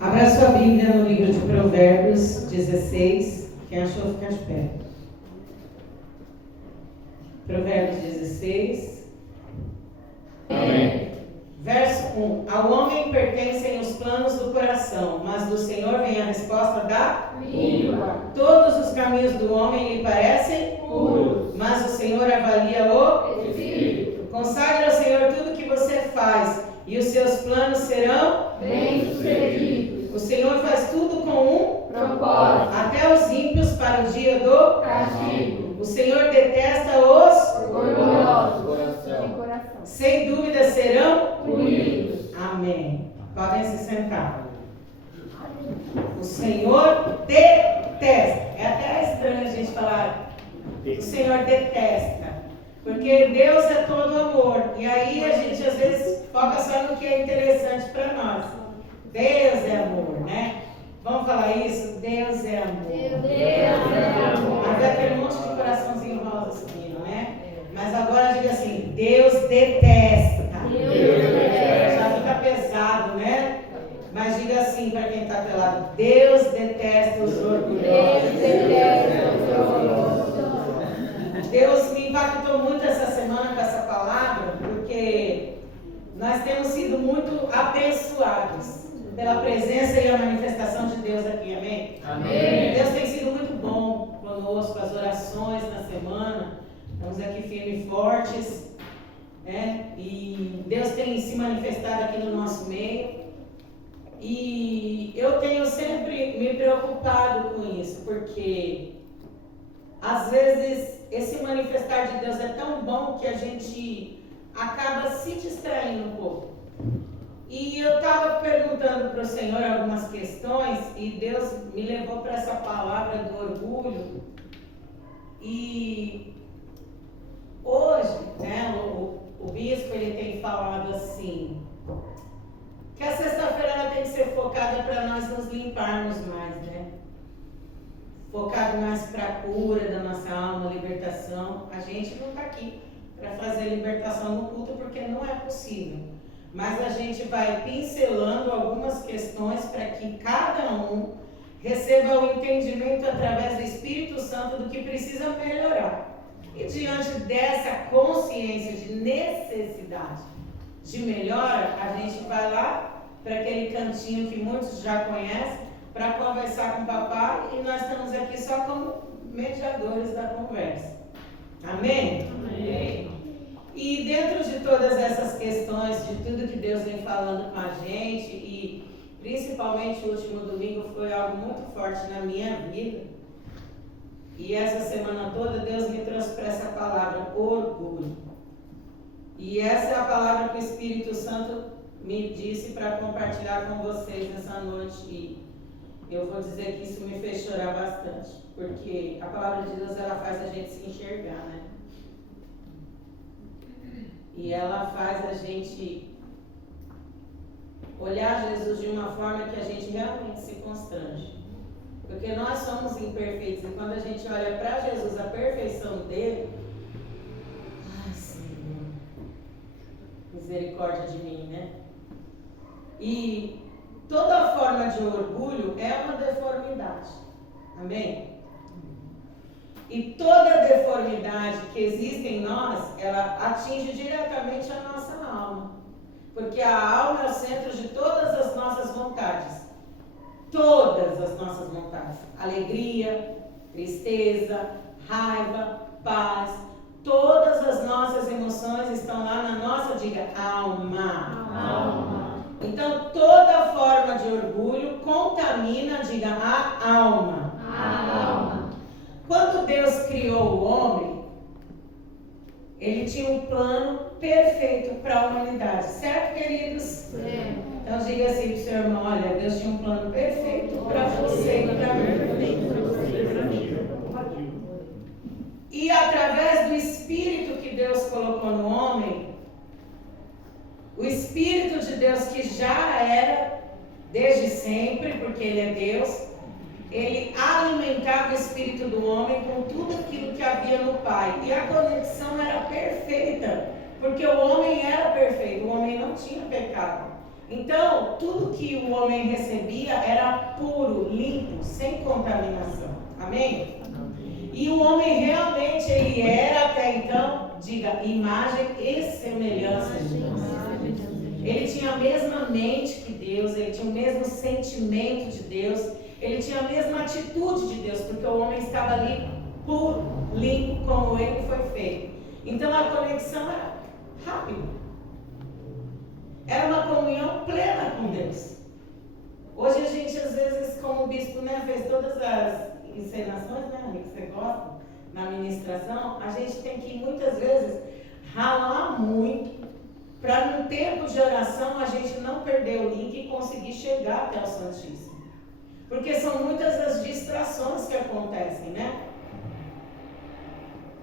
Abra sua Bíblia no livro de Provérbios 16. Quem achou, fica de pé. Provérbios 16. Amém. Verso 1. Ao homem pertencem os planos do coração, mas do Senhor vem a resposta da língua. Todos os caminhos do homem lhe parecem puros, mas o Senhor avalia o espírito. Consagre ao Senhor tudo que você faz, e os seus planos serão bem-sucedidos. O Senhor faz tudo com um propósito, até os ímpios para o dia do castigo. O Senhor detesta os orgulhosos de coração. Sem dúvida serão punidos. Amém. Podem se sentar. O Senhor detesta. É até estranho a gente falar. O Senhor detesta. Porque Deus é todo amor. E aí a gente às vezes foca só no que é interessante para nós. Deus é amor, né? Vamos falar isso? Deus é amor. Deus é amor. Mas é aquele monte de coraçãozinho rosa subindo, né? Mas agora diga assim: Deus detesta. Deus detesta. Já fica pesado, né? Mas diga assim para quem está pelado: Deus detesta os orgulhosos. Deus detesta os orgulhosos. Deus me impactou muito essa semana com essa palavra, porque nós temos sido muito abençoados pela presença e a manifestação de Deus aqui, amém? Amém. Deus tem sido muito bom conosco, as orações na semana, estamos aqui firmes e fortes, né? E Deus tem se manifestado aqui no nosso meio, e eu tenho sempre me preocupado com isso, porque às vezes esse manifestar de Deus é tão bom que a gente acaba se distraindo um pouco. E eu estava perguntando para o Senhor algumas questões e Deus me levou para essa palavra do orgulho. E hoje, né, o bispo ele tem falado assim, que a sexta-feira ela tem que ser focada para nós nos limparmos mais, né? Focado mais para a cura da nossa alma, libertação. A gente não está aqui para fazer libertação no culto porque não é possível. Mas a gente vai pincelando algumas questões para que cada um receba o entendimento através do Espírito Santo do que precisa melhorar. E diante dessa consciência de necessidade de melhora, a gente vai lá para aquele cantinho que muitos já conhecem, para conversar com o papai, e nós estamos aqui só como mediadores da conversa. Amém? Amém. E dentro de todas essas questões, de tudo que Deus vem falando com a gente, e principalmente o último domingo foi algo muito forte na minha vida, e essa semana toda Deus me trouxe para essa palavra, orgulho. E essa é a palavra que o Espírito Santo me disse para compartilhar com vocês nessa noite, e eu vou dizer que isso me fez chorar bastante, porque a palavra de Deus ela faz a gente se enxergar, né? E ela faz a gente olhar Jesus de uma forma que a gente realmente se constrange. Porque nós somos imperfeitos, e quando a gente olha para Jesus, a perfeição dele, ai Senhor, misericórdia de mim, né? E toda forma de orgulho é uma deformidade, amém? E toda deformidade que existe em nós, ela atinge diretamente a nossa alma. Porque a alma é o centro de todas as nossas vontades. Todas as nossas vontades. Alegria, tristeza, raiva, paz. Todas as nossas emoções estão lá na nossa, diga, alma. Alma. Então, toda forma de orgulho contamina, diga, a alma. Alma. Quando Deus criou o homem, Ele tinha um plano perfeito para a humanidade, certo, queridos? Sim. Então diga assim para o seu irmão: olha, Deus tinha um plano perfeito para você e para mim. E através do Espírito que Deus colocou no homem, o Espírito de Deus que já era desde sempre, porque Ele é Deus, Ele alimentava o espírito do homem com tudo aquilo que havia no Pai. E a conexão era perfeita, porque o homem era perfeito, o homem não tinha pecado. Então, tudo que o homem recebia era puro, limpo, sem contaminação. Amém? E o homem realmente, ele era até então, diga, imagem e semelhança de Deus. Ele tinha a mesma mente que Deus, ele tinha o mesmo sentimento de Deus, ele tinha a mesma atitude de Deus, porque o homem estava ali puro, limpo, como ele foi feito. Então a conexão era rápida. Era uma comunhão plena com Deus. Hoje a gente, às vezes, como o bispo, né, fez todas as encenações, né, que você gosta, na ministração, a gente tem que muitas vezes ralar muito para num tempo de oração a gente não perder o link e conseguir chegar até o Santíssimo. Porque são muitas as distrações que acontecem, né?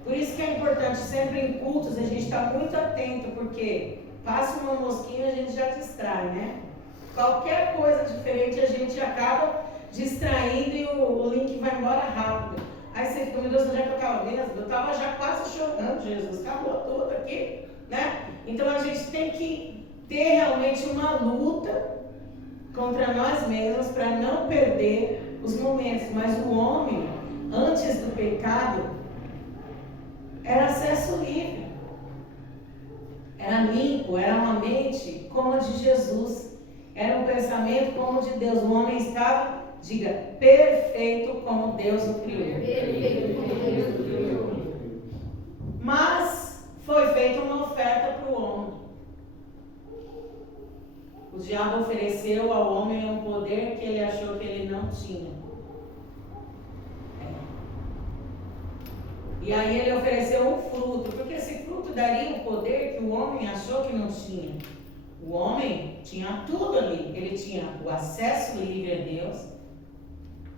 Por isso que é importante sempre em cultos a gente estar muito atento, porque passa uma mosquinha a gente já distrai, né? Qualquer coisa diferente a gente acaba distraindo e o link vai embora rápido. Aí você fica, meu Deus, onde é que eu estava mesmo? Eu estava já quase chorando, Jesus, acabou tudo aqui, né? Então a gente tem que ter realmente uma luta contra nós mesmos para não perder os momentos. Mas o homem, antes do pecado, era acesso livre. Era limpo, era uma mente como a de Jesus. Era um pensamento como o de Deus. O homem estava, diga, perfeito como Deus o criou. Perfeito como Deus o criou. Mas foi feita uma oferta para o homem. O diabo ofereceu ao homem um poder que ele achou que ele não tinha. E aí ele ofereceu um fruto, porque esse fruto daria o poder que o homem achou que não tinha. O homem tinha tudo ali. Ele tinha o acesso livre a Deus.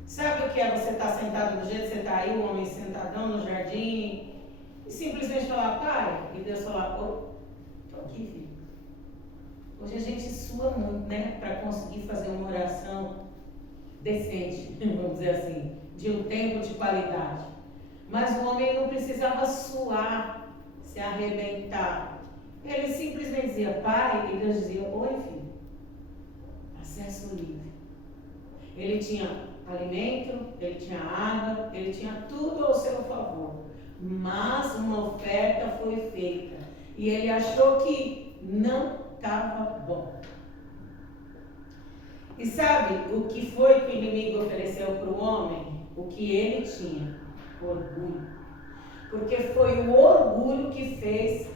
Sabe o que é você estar sentado do jeito que você está aí, o homem sentadão no jardim, e simplesmente falar, pai, e Deus falar, estou aqui, filho. Hoje a gente sua muito, né, para conseguir fazer uma oração decente, vamos dizer assim, de um tempo de qualidade. Mas o homem não precisava suar, se arrebentar. Ele simplesmente dizia, pai, e Deus dizia, oi, filho. Acesso livre. Ele tinha alimento, ele tinha água, ele tinha tudo ao seu favor. Mas uma oferta foi feita. E ele achou que não estava bom. E sabe o que foi que o inimigo ofereceu para o homem? O que ele tinha? Orgulho. Porque foi o orgulho que fez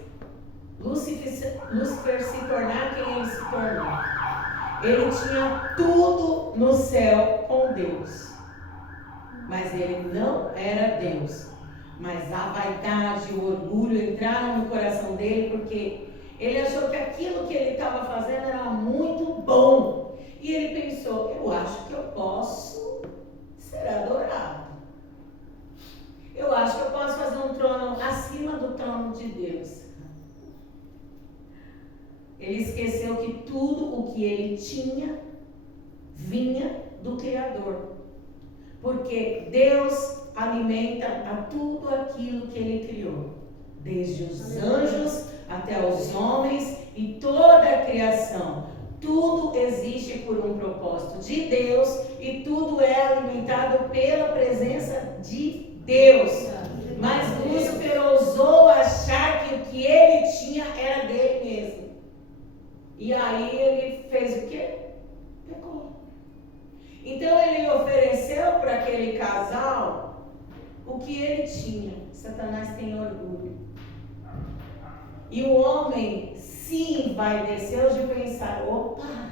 Lúcifer se tornar quem ele se tornou. Ele tinha tudo no céu com Deus, mas ele não era Deus. Mas a vaidade, o orgulho entraram no coração dele, porque ele achou que aquilo que ele estava fazendo era muito bom. E ele pensou, eu acho que eu posso ser adorado. Eu acho que eu posso fazer um trono acima do trono de Deus. Ele esqueceu que tudo o que ele tinha vinha do Criador. Porque Deus alimenta a tudo aquilo que ele criou. Desde os anjos até os homens e toda a criação. Tudo existe por um propósito de Deus e tudo é alimentado pela presença de Deus. Mas Lúcifer ousou achar que o que ele tinha era dele mesmo. E aí ele fez o quê? Pecou. Então ele ofereceu para aquele casal o que ele tinha. Satanás tem orgulho. E o homem se envaideceu de pensar, opa,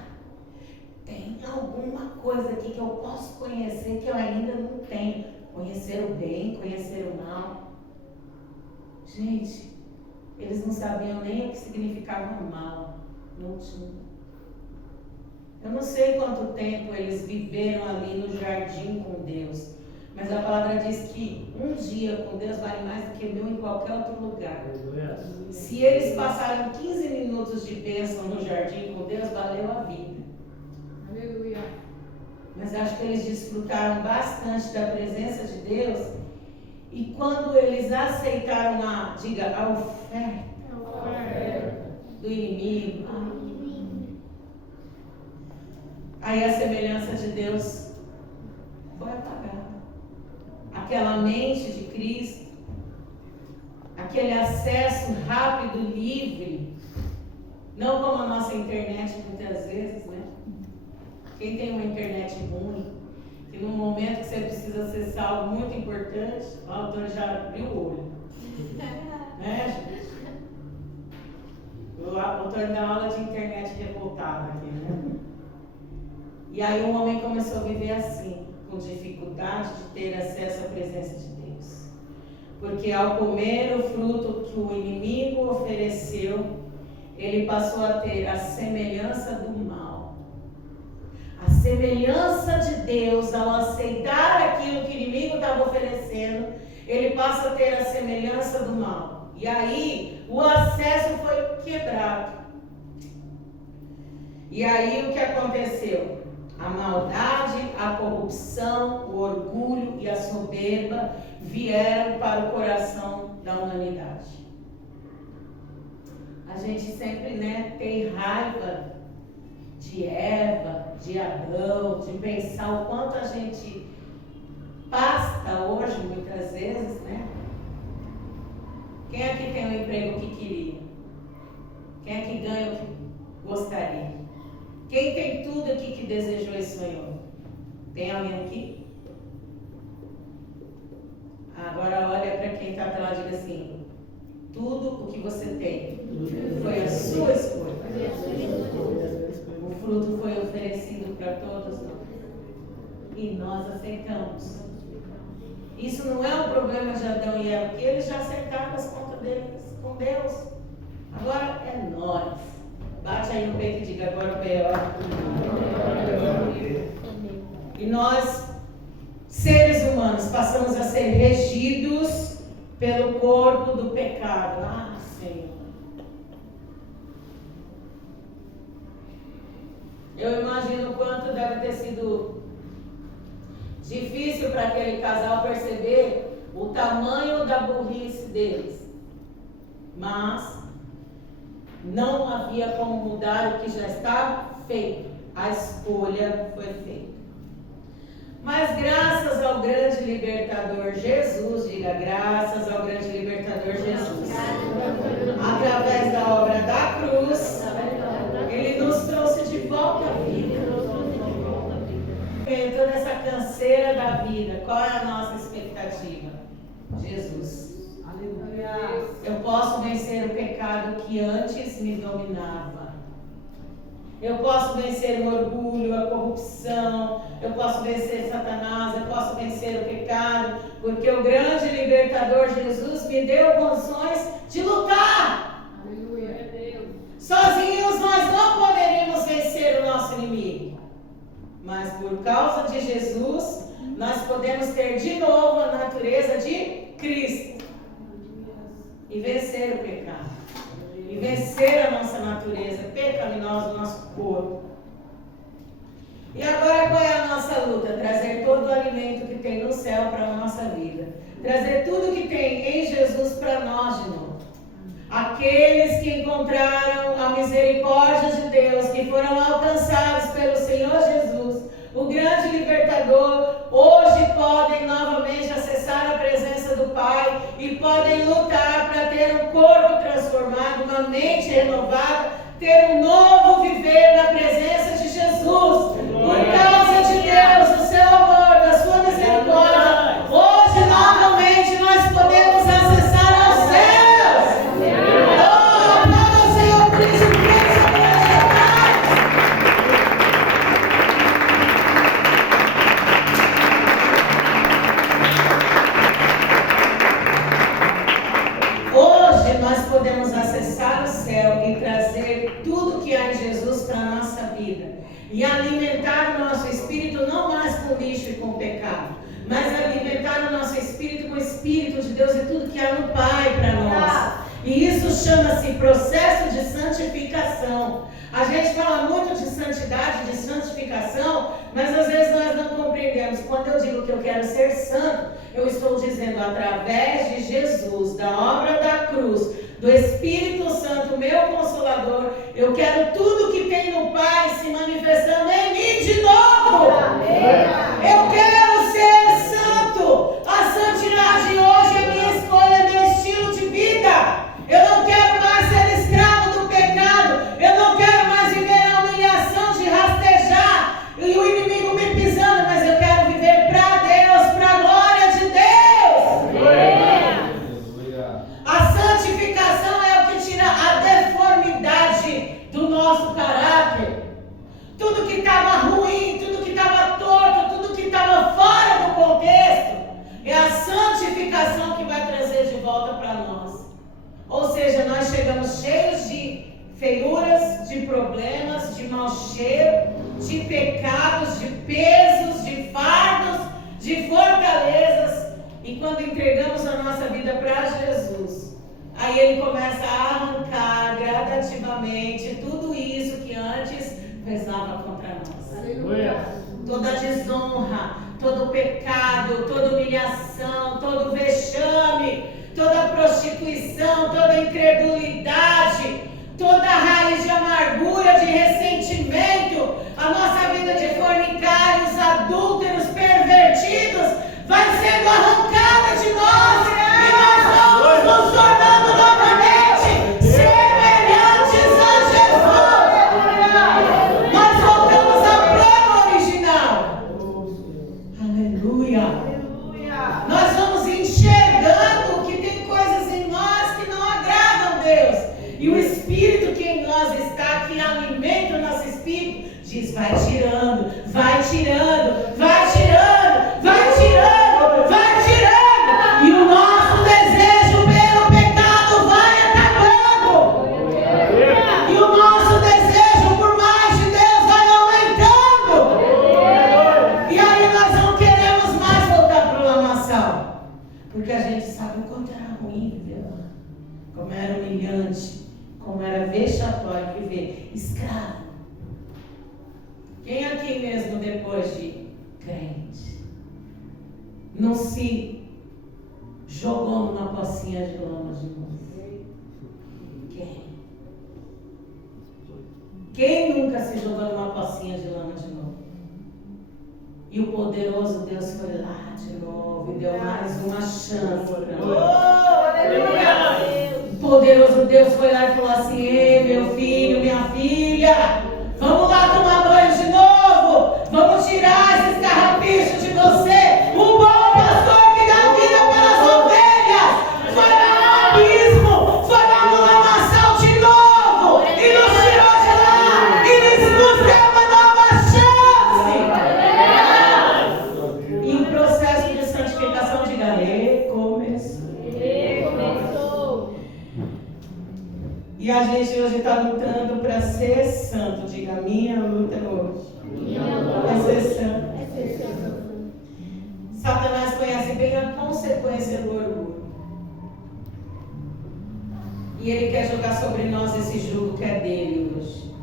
tem alguma coisa aqui que eu posso conhecer que eu ainda não tenho. Conhecer o bem, conhecer o mal. Gente, eles não sabiam nem o que significava mal. Não tinha. Eu não sei quanto tempo eles viveram ali no jardim com Deus. Mas a palavra diz que um dia com Deus vale mais do que mil em qualquer outro lugar. Se eles passaram 15 minutos de bênção no jardim com Deus, valeu a vida. Aleluia. Mas acho que eles desfrutaram bastante da presença de Deus. E quando eles aceitaram a oferta do inimigo, aí a semelhança de Deus foi apagada. Aquela mente de Cristo, aquele acesso rápido, livre, não como a nossa internet muitas vezes, né? Quem tem uma internet ruim, que no momento que você precisa acessar algo muito importante, o autor já abriu o olho. Né, gente? O autor da aula de internet revoltado aqui, né? E aí o homem começou a viver assim, com dificuldade de ter acesso à presença de Deus. Porque ao comer o fruto que o inimigo ofereceu, ele passou a ter a semelhança do mal. A semelhança de Deus, ao aceitar aquilo que o inimigo estava oferecendo, ele passa a ter a semelhança do mal. E aí o acesso foi quebrado. E aí o que aconteceu? A maldade, a corrupção, o orgulho e a soberba vieram para o coração da humanidade. A gente sempre, né, tem raiva de Eva, de Adão, de pensar o quanto a gente pasta hoje, muitas vezes, né? Quem aqui tem um emprego que queria? Quem aqui ganha o que gostaria? Quem tem tudo aqui que desejou e sonhou? Tem alguém aqui? Agora olha para quem está pela diga assim: tudo o que você tem foi a sua escolha. O fruto foi oferecido para todos nós. E nós aceitamos. Isso não é um problema de Adão e Eva, porque eles já acertaram as contas deles com Deus. Agora é nós. Bate aí no peito e diga: agora o pior. E nós, seres humanos, passamos a ser regidos pelo corpo do pecado. Ah, Senhor. Eu imagino o quanto deve ter sido difícil para aquele casal perceber o tamanho da burrice deles. Mas não havia como mudar o que já estava feito. A escolha foi feita. Mas graças ao grande libertador Jesus, diga graças ao grande libertador Jesus, através da obra da cruz, ele nos trouxe de volta à vida. Toda essa canseira da vida, qual é a nossa expectativa? Jesus. Aleluia. Eu posso vencer o pecado que antes me dominava. Eu posso vencer o orgulho, a corrupção, eu posso vencer Satanás, eu posso vencer o pecado, porque o grande libertador Jesus me deu condições de lutar. Aleluia. Sozinhos nós não poderíamos vencer o nosso inimigo, mas por causa de Jesus, nós podemos ter de novo a natureza de Cristo e vencer o pecado. E vencer a nossa natureza pecaminosa, o nosso corpo. E agora qual é a nossa luta? Trazer todo o alimento que tem no céu para a nossa vida. Trazer tudo que tem em Jesus para nós de novo. Aqueles que encontraram a misericórdia de Deus, que foram alcançados pelo Senhor Jesus, o grande libertador, hoje podem novamente acessar a presença do Pai e podem lutar para ter um corpo transformado, uma mente renovada, ter um novo viver na presença de Jesus. Por causa de Deus, do seu amor, da sua misericórdia, hoje novamente nós podemos acessar aos céus. Oh, para o Senhor Cristo. Podemos acessar o céu e trazer tudo que há em Jesus para a nossa vida e alimentar o nosso espírito não mais com lixo e com pecado, mas alimentar o nosso espírito com o Espírito de Deus e tudo que há no Pai para nós. E isso chama-se processo de santificação. A gente fala muito de santidade, de santificação, mas às vezes nós não compreendemos. Quando eu digo que eu quero ser santo, eu estou dizendo através de Jesus, da obra da cruz, do Espírito Santo, meu Consolador, eu quero tudo que tem no Pai se manifestando em mim de novo. mau cheiro, de pecados, de pesos, de fardos, de fortalezas. E quando entregamos a nossa vida para Jesus, aí Ele começa a arrancar gradativamente tudo isso que antes pesava contra nós. Aleluia. Toda desonra, todo pecado, toda humilhação, todo vexame, toda prostituição, toda incredulidade, toda raiz de amargura, de ressentimento, a nossa vida de fornicários, adúlteros, pervertidos, vai sendo arrancada de nós e nós vamos nos tornando novamente semelhantes a Jesus. Nós voltamos ao plano original. Aleluia. Nós vamos enxergando que tem coisas em nós que não agradam a Deus. E o Espírito que em nós está, que alimenta o nosso espírito, diz: vai tirando, vai tirando, vai tirando, vai tirando, vai tirando. E o nosso desejo pelo pecado vai acabando. E o nosso desejo por mais de Deus vai aumentando. E aí nós não queremos mais voltar para o lamaçal, porque a gente sabe o quanto era ruim viver lá, como era humilhante, como era vexatório viver escravo. Quem aqui mesmo, depois de crente, não se jogou numa pocinha de lama de novo? Quem? Quem nunca se jogou numa pocinha de lama de novo? E o poderoso Deus foi lá de novo e deu mais uma chance para nós. O poderoso Deus foi lá e falou assim: ei, meu filho, minha filha, vamos lá tomar banho de novo. Vamos tirar esses carrapichos de você. O bom pastor que dá vida pelas ovelhas foi lá no abismo, foi lá no lamaçal de novo e nos tirou de lá e nos deu uma nova chance. E o processo de santificação, diga, recomeçou. E a gente hoje está lutando para ser santo. Diga, minha luta hoje é ser santo. Satanás conhece bem a consequência do orgulho. E ele quer jogar sobre nós esse jugo que é dele hoje.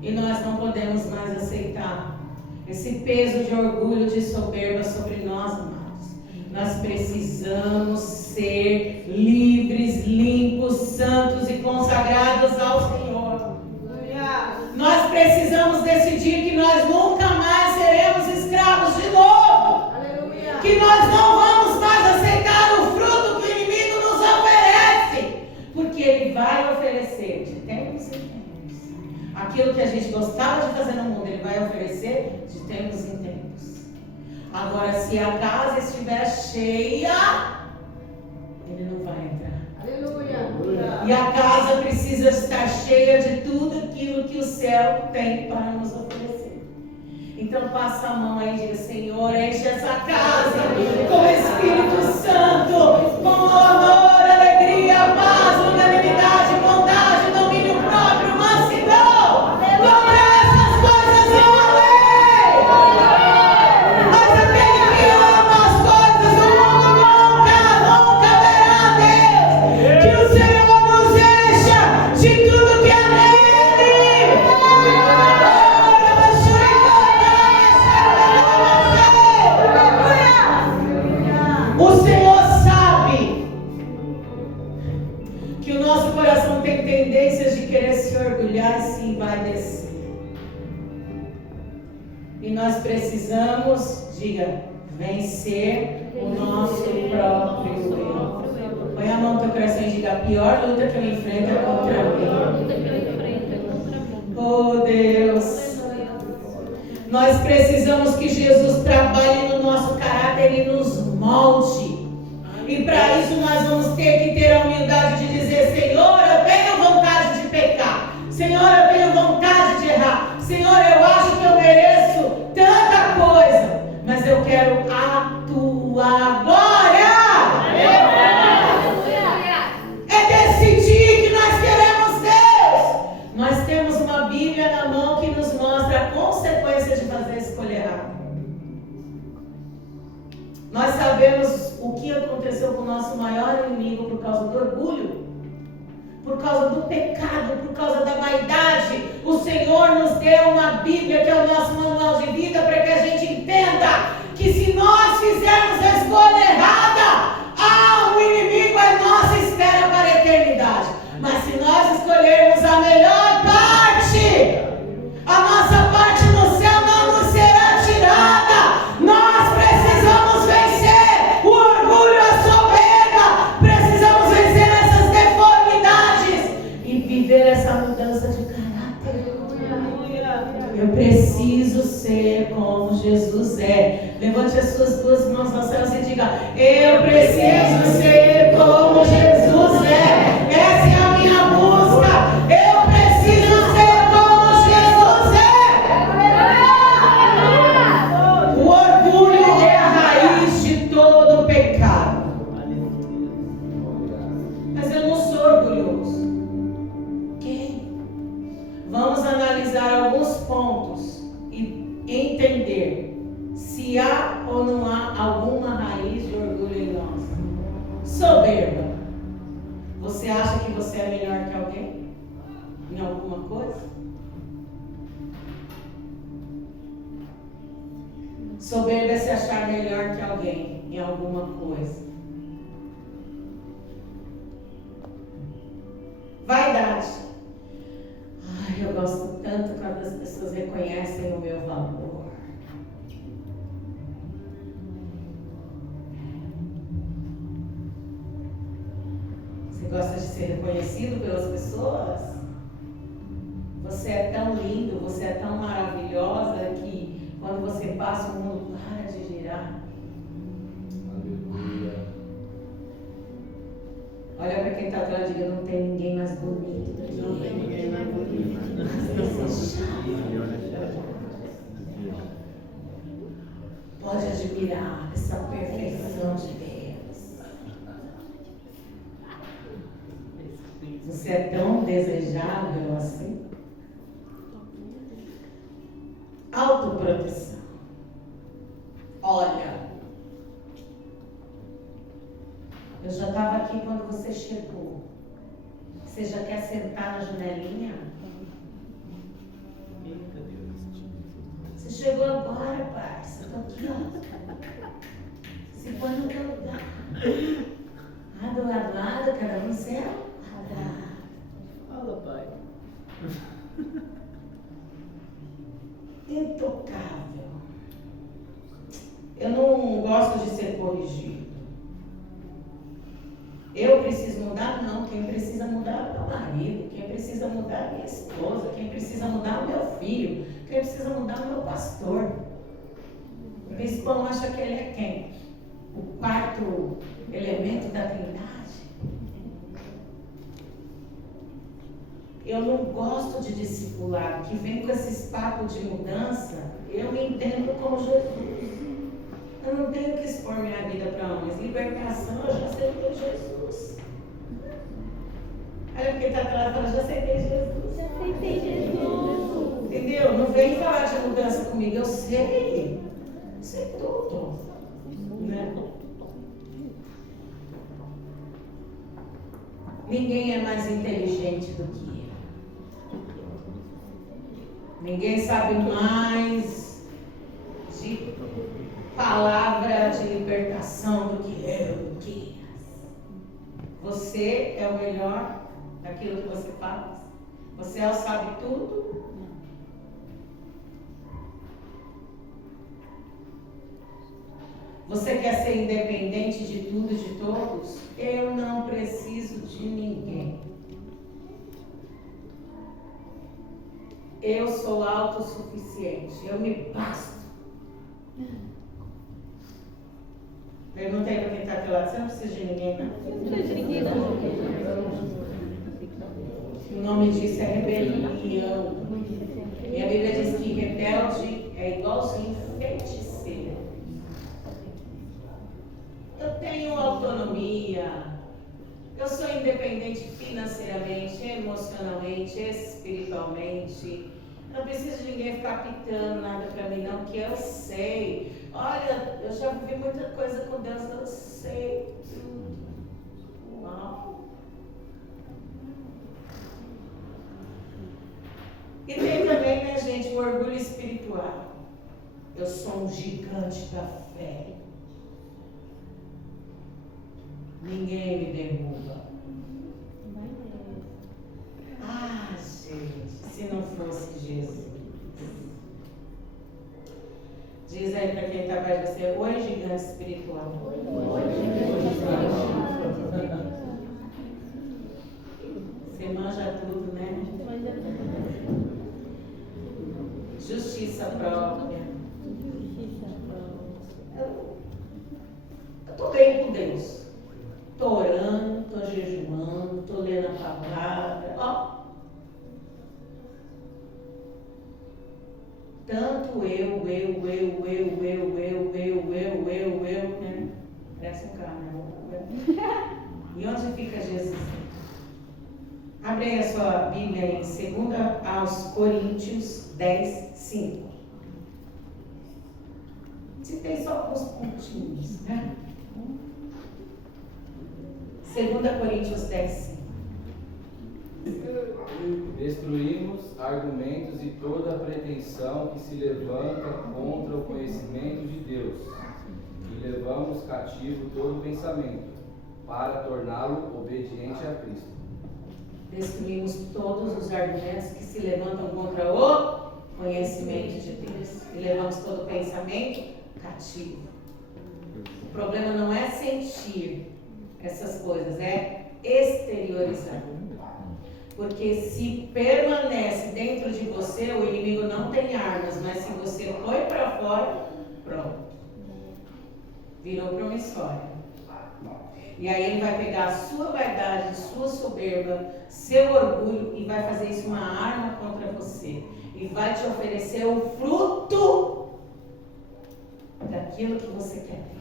E nós não podemos mais aceitar esse peso de orgulho, de soberba sobre nós, amados. Nós precisamos ser livres, limpos, santos e consagrados ao Senhor. Nós precisamos decidir que nós nunca mais seremos escravos de novo. Aleluia. Que nós não vamos mais aceitar o fruto que o inimigo nos oferece. Porque ele vai oferecer de tempos em tempos. Aquilo que a gente gostava de fazer no mundo, ele vai oferecer de tempos em tempos. Agora, se a casa estiver cheia, ele não vai entrar. Aleluia. E a casa precisa estar cheia de tudo aquilo que o céu tem para nos oferecer. Então passa a mão aí e diga: Senhor, enche essa casa com o Espírito Santo, com honor, alegria, paz, longanimidade, bondade, domínio próprio, mansidão. Contra essas coisas não há lei. Mas aquele que ama as coisas do mundo nunca verá a Deus. Que o Senhor nos encha de tudo que é nele. O Senhor sabe que o nosso coração tem tendências de querer se orgulhar e se envaidecer. E nós precisamos, diga, vencer o nosso próprio eu. Põe a mão no teu coração e diga: a pior luta que eu enfrento é contra mim. Oh Deus, nós precisamos que Jesus trabalhe no nosso caráter e nos molde. E para isso nós vamos ter que ter a humildade de dizer: Senhor, eu tenho vontade de pecar. Senhor, eu tenho vontade de errar. Senhor, eu acho que eu mereço tanta coisa, mas eu quero a tua glória. É decidir que nós queremos Deus. Nós temos uma Bíblia na mão que nos sabemos o que aconteceu com o nosso maior inimigo por causa do orgulho, por causa do pecado, por causa da vaidade. O Senhor nos deu uma Bíblia, que é o nosso manual de vida, para que a gente entenda que se nós fizermos a escolha errada, o inimigo é nossa espera para a eternidade. Mas se nós escolhermos a melhor parte, a nossa parte no céu não nos será tirada. Nós precisamos vencer o orgulho, a soberba. Precisamos vencer essas deformidades e viver essa mudança de caráter. Eu preciso ser como Jesus é. Levante as suas duas mãos aos céus e diga: eu preciso ser como Jesus é. Essa é a minha busca. Eu preciso ser como Jesus é. O orgulho é a raiz de todo o pecado. Mas eu não sou orgulhoso. Ok? Vamos analisar alguns pontos e entender se há ou não há alguma raiz de orgulho em nós. Soberba. Você acha que você é melhor que alguém? Em alguma coisa? Soberba é se achar melhor que alguém em alguma coisa. Vaidade. Ai, eu gosto tanto quando as pessoas reconhecem o meu valor. Você gosta de ser reconhecido pelas pessoas? Você é tão lindo, você é tão maravilhosa que quando você passa o mundo para de girar. Olha para quem está atrás e diga: não tem ninguém mais bonito. Não tem ninguém mais bonito. Pode admirar essa perfeição de Deus. Você é tão desejável assim. Autoproteção. Olha, eu já estava aqui quando você chegou. Você já quer sentar na janelinha? Você chegou agora, parça. Estou aqui, ó. Se põe no teu lugar. Do lado, cada um no céu. Fala, pai. Intocável. Eu não gosto de ser corrigido. Eu preciso mudar? Não. Quem precisa mudar é o meu marido. Quem precisa mudar é a minha esposa. Quem precisa mudar é o meu filho. Quem precisa mudar é o meu pastor. O bispão acha que ele é quem? O quarto elemento da Trindade. Eu não gosto de discipular, que vem com esses papos de mudança. Eu me entendo como Jesus. Eu não tenho que expor minha vida para homens. Libertação, eu já aceitei Jesus. Olha porque está atrás, fala: já aceitei Jesus. Já aceitei Jesus. Entendeu? Não vem falar de mudança comigo, eu sei. Sei tudo. Né? Ninguém é mais inteligente do que eu. Ninguém sabe mais de palavra de libertação do que eu, do que você é o melhor daquilo que você faz. Você é o sabe tudo. Você quer ser independente de tudo e de todos? Eu não preciso de ninguém. Eu sou autossuficiente. Eu me basto. Perguntei para quem está aqui lado: você não precisa de ninguém, não? Não precisa de ninguém, não. O nome disso é rebelião. E a Bíblia diz que rebelde é igualzinho feiticeiro. Eu tenho autonomia. Eu sou independente financeiramente, emocionalmente, espiritualmente. Não precisa de ninguém ficar pitando nada pra mim, não, que eu sei. Olha, eu já vivi muita coisa com Deus, eu sei tudo. Uau! E tem também, né, gente, o orgulho espiritual. Eu sou um gigante da fé. Ninguém me derruba. Ah, gente, se não fosse Jesus. Diz aí para quem está perto de você, oi, gigante espiritual. Você manja tudo, né? Justiça própria. Eu estou bem com Deus. Estou orando, estou jejuando, estou lendo a palavra. Ó. Tanto eu, né? Parece um carro, né? E onde fica Jesus? Abre aí a sua Bíblia em 2 aos Coríntios 10, 5. Se tem só alguns pontinhos, né? 2 Coríntios 10, 5. Destruímos argumentos e toda pretensão que se levanta contra o conhecimento de Deus, e levamos cativo todo pensamento, para torná-lo obediente a Cristo. Destruímos todos os argumentos que se levantam contra o conhecimento de Deus, e levamos todo pensamento cativo. O problema não é sentir essas coisas, é exteriorizar. Porque se permanece dentro de você, o inimigo não tem armas, mas se você põe para fora, pronto. Virou promissório. E aí ele vai pegar a sua vaidade, sua soberba, seu orgulho e vai fazer isso uma arma contra você. E vai te oferecer o fruto daquilo que você quer ter.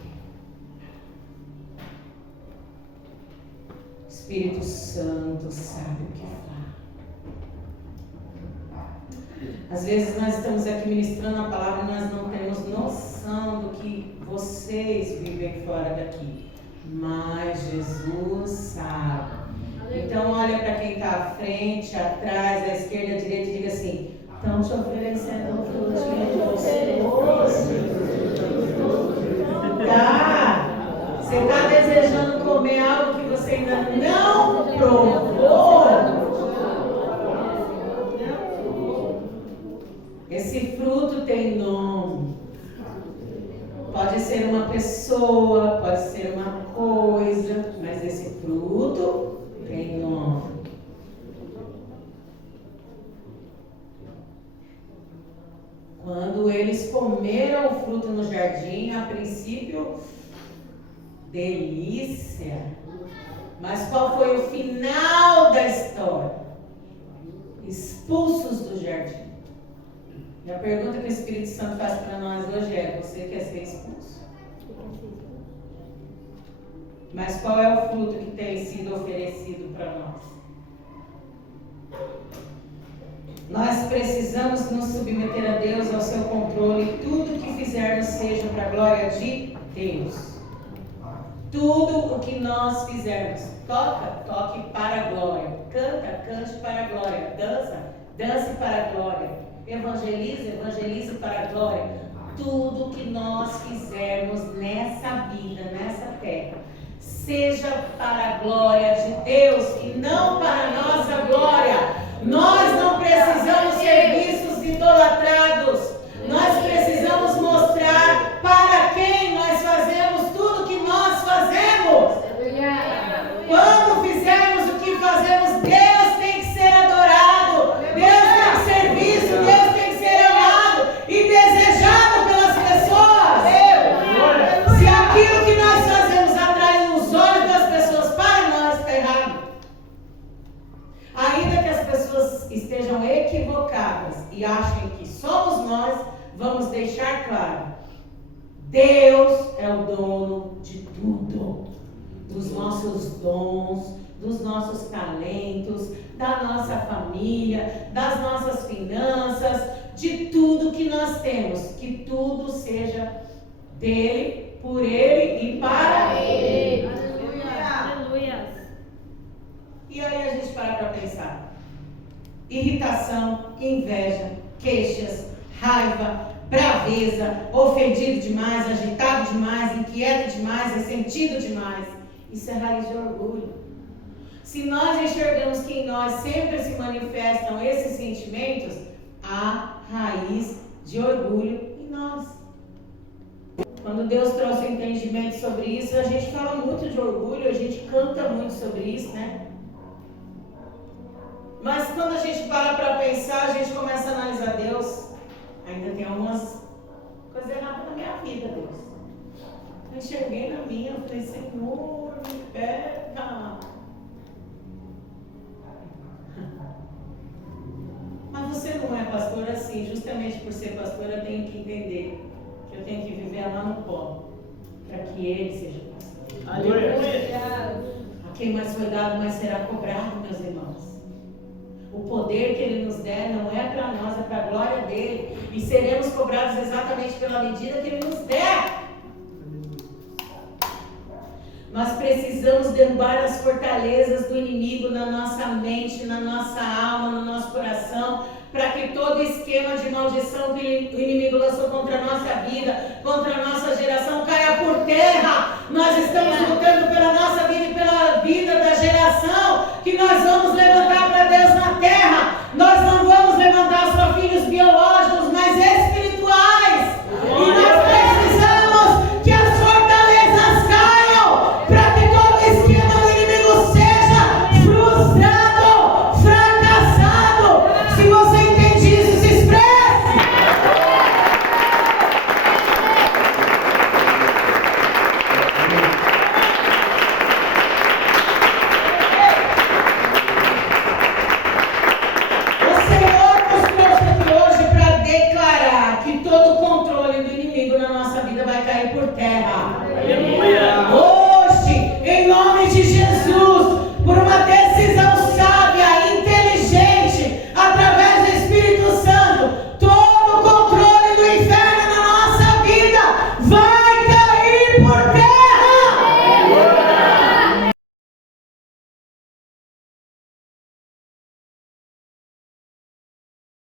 O Espírito Santo sabe o que faz. Às vezes nós estamos aqui ministrando a palavra e nós não temos noção do que vocês vivem fora daqui. Mas Jesus sabe. Então olha para quem está à frente, atrás, à esquerda, à direita e diga assim: estão te oferecendo um frutinho de você. Tá? Você está desejando comer algo que você ainda não provou? Esse fruto tem nome. Pode ser uma pessoa, pode ser uma coisa, mas esse fruto tem nome. Quando eles comeram o fruto no jardim, a princípio, delícia. Mas qual foi o final da história? Expulsos do jardim. E a pergunta que o Espírito Santo faz para nós hoje é: você quer ser expulso? Mas qual é o fruto que tem sido oferecido para nós? Nós precisamos nos submeter a Deus, ao seu controle. Tudo que fizermos seja para a glória de Deus. Tudo o que nós fizermos. Toque para a glória. Cante para a glória. Dance para a glória. Evangelize para a glória. Tudo que nós fizermos nessa vida, nessa terra, seja para a glória de Deus e não para a nossa glória. Nós não precisamos ser vistos idolatrados. Nós precisamos mostrar para quem nós fazemos tudo que nós fazemos. Quando fizermos o que fazemos, Deus tem que ser adorado, Deus tem que ser visto, Deus tem que ser amado e desejado pelas pessoas. Se aquilo que nós fazemos atrai os olhos das pessoas para nós, está errado. Ainda que as pessoas estejam equivocadas e achem que somos nós, vamos deixar claro: Deus é o dono de tudo, dos nossos dons, dos nossos talentos, da nossa família, das nossas finanças, de tudo que nós temos, que tudo seja dele, por ele e para ele. Aleluia. E aí a gente para pensar. Irritação, inveja, queixas, raiva, braveza, ofendido demais, agitado demais, inquieto demais, ressentido demais. Isso é raiz de orgulho. Se nós enxergamos que em nós sempre se manifestam esses sentimentos, há raiz de orgulho em nós. Quando Deus trouxe o entendimento sobre isso, a gente fala muito de orgulho, a gente canta muito sobre isso, né? Mas quando a gente para pensar, a gente começa a analisar Deus. Ainda tem algumas coisas erradas na minha vida, Deus. Eu enxerguei na minha, eu falei, Senhor, me pega. Mas você não é pastora assim. Justamente por ser pastora, eu tenho que entender que eu tenho que viver lá no pó, para que ele seja pastor. Aleluia. A quem mais foi dado, mais será cobrado, meus irmãos. O poder que ele nos der não é para nós, é para a glória dele. E seremos cobrados exatamente pela medida que ele nos der. Nós precisamos derrubar as fortalezas do inimigo na nossa mente, na nossa alma, no nosso coração, para que todo esquema de maldição que o inimigo lançou contra a nossa vida, contra a nossa geração, caia por terra. Nós estamos lutando pela nossa vida e pela vida da geração que nós vamos levantar para Deus na terra. Nós não vamos levantar só filhos biológicos, mas espirituais. E nós precisamos que as fortalezas caiam, para que todo esquema do inimigo seja frustrado, fracassado. Se você entende isso, se expresse. O Senhor nos trouxe aqui hoje para declarar que todo o controle do inimigo na nossa vida vai cair por terra. Aleluia. Oh,